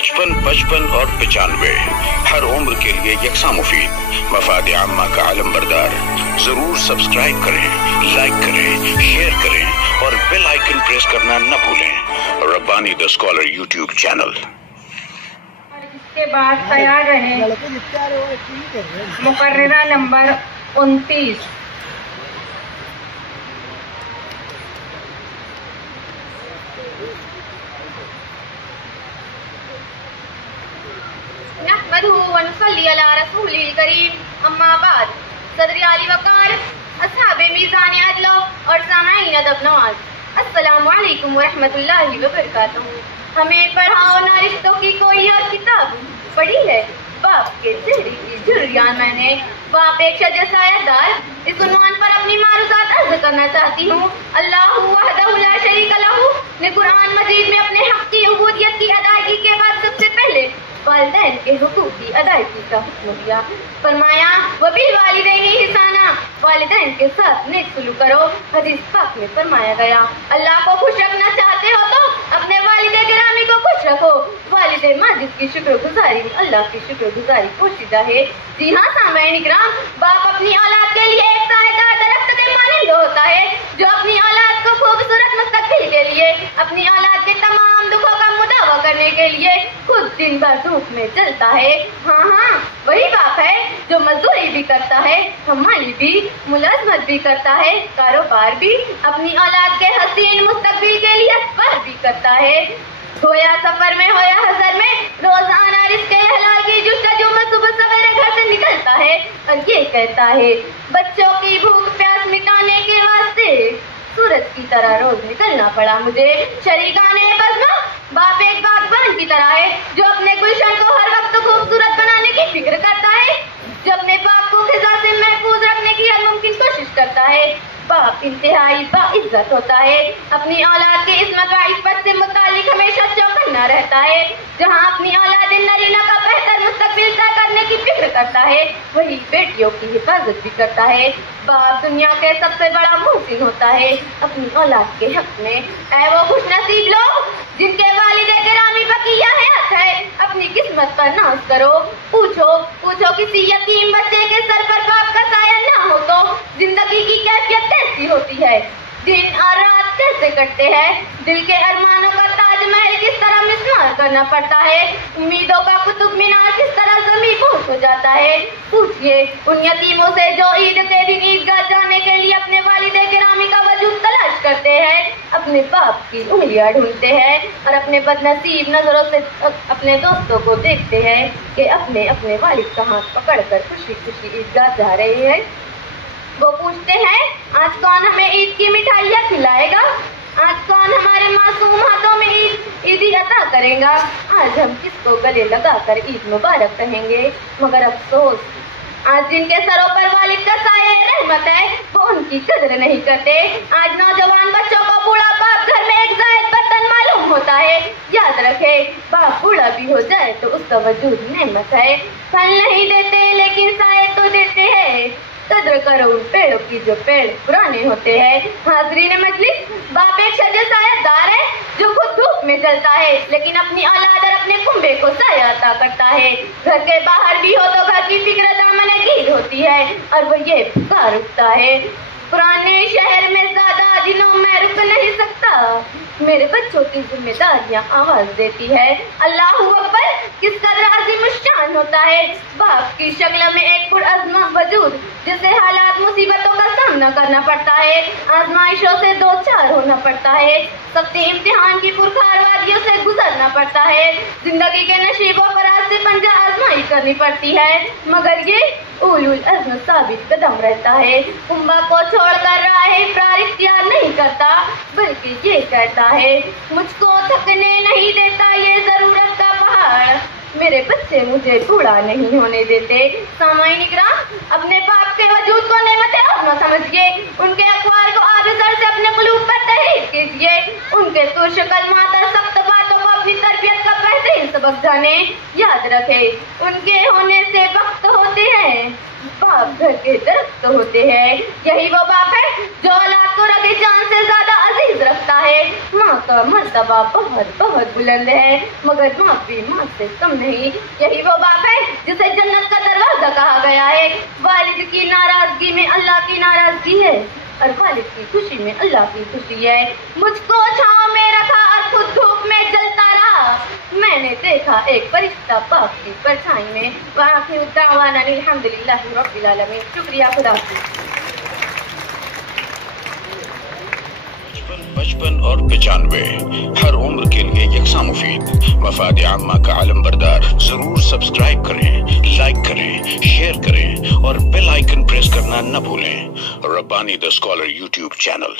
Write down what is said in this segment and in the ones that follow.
55, 55 और 95 हर उम्र के लिए यकसा मुफीद, मफाद आम्मा का आलम बरदार। जरूर सब्सक्राइब करें, लाइक करें, शेयर करें और बेल आइकन प्रेस करना न भूलें। Rabbani the scholar YouTube channel. इसके बाद तैयार रहे मुकर्ररा नंबर 29। नहमदुहु व नुसल्ली अला रसूलिल करीम, अम्मा बाद। सदर आली वकार, अस्हाबे मीज़ान अदल और सामाईन अदब नवाज, अस्सलामु अलैकुम व रहमतुल्लाहि व बरकातुहू। हमें पढ़ाओ ना रिश्तों की कोई और किताब, पढ़ी है बाप के चेहरे की झुर्रियां मैंने। बाप एक शजर सायादार, इस उन्वान पर अपनी मारूज़ात अर्ज़ करना चाहती हूँ। अल्लाहु वहदहु ला शरीक लहू ने कुरान मजीद में अपने हक की उबूदियत की अदायगी के बाद सबसे पहले वालिदैन के हुकूक की अदायगी का हुक्म दिया। फरमाया वबिल वालिदैनि इहसाना, वालिदैन के साथ नेक सलूक करो। हदीस पाक में फरमाया गया अल्लाह को खुश रखना चाहते हो तो अपने वालिदे गिरामी को खुश रखो। वालिदे माजिद की शुक्रगुजारी में अल्लाह की शुक्रगुजारी पोशीदा है। जी हाँ सामईन इकराम, बाप अपनी औलाद के लिए एक साएदार दरख्त के मानिंद होता है जो अपनी औलाद को खूबसूरत मुस्तकबिल के लिए, अपनी औलाद के तमाम दुखों का मुदावा करने के लिए खुद दिन भर धूप में चलता है। हाँ, वही बाप है जो मजदूरी भी करता है, हमाली भी, मुलाजमत भी करता है, कारोबार भी, अपनी औलाद के हसीन मुस्तकबिल के लिए सफर भी करता है। होया सफर में होया हजर में रोजाना रिज़्क़ हलाल की जुस्तजू में सुबह सवेरे घर से निकलता है और ये कहता है बच्चों की भूख प्यास मिटाने के वास्ते सूरज की तरह रोज निकलना पड़ा मुझे। शरीकाने बज़्म, बाप एक बागबान की तरह है जो अपने गुलशन को हर वक्त खूबसूरत बनाने की फिक्र करता है, जो अपने बाप को खिज़ा से महफूज रखने की हर मुमकिन कोशिश करता है। बाप इंतहाई बाइज्जत होता है, अपनी औलाद के इस्मत व इफ़्फ़त से मुतालिक हमेशा चौकन्ना रहता है। जहाँ अपनी औलाद नरीना का बेहतर मुस्तकबिल तय करने की फिक्र करता है, वही बेटियों की हिफाजत भी करता है। बाप दुनिया के सबसे बड़ा मुहसिन होता है अपनी औलाद के हक में। ऐ वो खुशनसीब लोग जिनके वालिदे गिरामी बकिया हयात है, अपनी किस्मत पर नाज करो। पूछो किसी यतीम बच्चे के सर पर बाप का साया ना हो तो जिंदगी की कैफियत कैसी होती है, दिन और रात कैसे कटते हैं, दिल के अरमानों का ताजमहल किस तरह मिस्मार करना पड़ता है, उम्मीदों का कुतुब मीनार किस तरह ज़मीन बोझ हो जाता है। पूछिए उन यतीमों से जो ईद के दिन ईदगाह जाने के लिए अपने वालिदे गिरामी का वजूद तलाश करते हैं, अपने बाप की उंगलियां ढूंढते हैं और अपने बदनसीब नजरों से अपने दोस्तों को देखते हैं कि अपने अपने वालिद का हाथ पकड़कर खुशी खुशी ईदगाह जा रहे हैं। वो पूछते हैं आज कौन हमें ईद की मिठाइयाँ खिलाएगा, आज कौन हमारे मासूम हाथों में ईदी अता करेगा, आज हम किसको गले लगाकर ईद मुबारक कहेंगे। मगर अफसोस आज जिनके सरों पर वालिद का साया रहमत है वो उनकी कदर नहीं करते। आज नौजवान बच्चों को बूढ़ा बाप घर में एक जायद बर्तन मालूम होता है। याद रखे बाप बूढ़ा भी हो जाए तो उसका वजूद नेमत है। फल नहीं देते लेकिन साए तो देते हैं, कद्र करो उन पेड़ों की जो पेड़ पुराने होते हैं। हाज़रीन मजलिस, बाप एक शजर सायादार है जो खुद धूप में जलता है लेकिन अपनी औलाद और अपने कुंबे को साया अता करता है। घर के बाहर भी हो तो घर की फिक्र दामने गिर होती है और वो ये पुकार उठता है पुराने शहर में ज्यादा दिनों में रुक नहीं सकता, मेरे बच्चों की जिम्मेदारियां आवाज देती है। अल्लाहू अकबर, किस कदर अजीम शान होता है बाप की शक्ल में एक पुरअज़्म वजूद जिसे हालात मुसीबतों का सामना करना पड़ता है, आजमाइशों से दो चार होना पड़ता है, सख्ती इम्तिहान की पुरखार वादियों से गुजरना पड़ता है, जिंदगी के नशीबों पर आज से पंजा आजमाई करनी पड़ती है। मगर ये उलुल अज़्म साबित कदम रहता है, कुंबा को छोड़कर राह इफ़रार इख्तियार नहीं करता बल्कि ये कहता है मुझको थकने नहीं देता ये जरूरत का पहाड़, मेरे बच्चे मुझे बूढ़ा नहीं होने देते। सामाईन इकराम, अपने बाप के वजूद को नेमत अज़्मा समझिए, उनके अक़वाल को आबिज़र से अपने क़ुलूब पर तहरीर कीजिए, उनके तुर्श कलमात और सख्त बातों को अपनी तरबियत का बेहतरीन सबक जाने। याद रखें उनके होने से वक्त हो ہوتے ہیں، باپ گھر کے درخت ہوتے ہیں، یہی وہ باپ ہے جو اولاد کو رگے جان سے زیادہ عزیز رکھتا ہے۔ ماں کا مرتبہ بہت بہت بلند ہے، مگر ماں بھی ماں سے کم نہیں۔ یہی وہ باپ ہے جسے جنت کا دروازہ کہا گیا ہے۔ والد کی ناراضگی میں اللہ کی ناراضگی ہے، اور والد کی خوشی میں اللہ کی خوشی ہے۔ مجھ کو چھاؤں میں رکھا اور خود دھوپ میں جلتا رہا، میں نے دیکھا ایک فرشتہ باپ کی پرچھائی میں۔ وآخر دعوانا الحمدللہ رب العالمین۔ شکریہ، خدا حافظ۔ بچپن اور 95 ہر عمر کے لیے یکساں مفید مفاد عامہ کا علم بردار ضرور سبسکرائب کریں، لائک کریں، شیئر کریں اور بیل آئیکن پریس کرنا نہ بھولیں۔ Rabbani the scholar YouTube channel.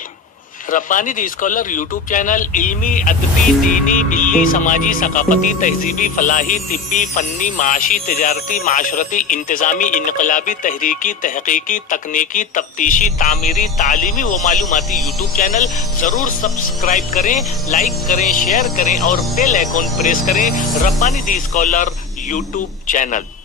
Rabbani the scholar YouTube channel علمی، ادبی، دینی، ملی، سماجی، ثقافتی، تہذیبی، فلاحی، طبی، فنی، معاشی، تجارتی، معاشرتی، انتظامی، انقلابی، تحریکی، تحقیقی، تکنیکی، تفتیشی، تعمیری، تعلیمی و معلوماتی یوٹیوب چینل ضرور سبسکرائب کریں، لائک کریں، شیئر کریں اور بیل آئیکن پریس کریں۔ ربانی دی اسکالر یوٹیوب چینل۔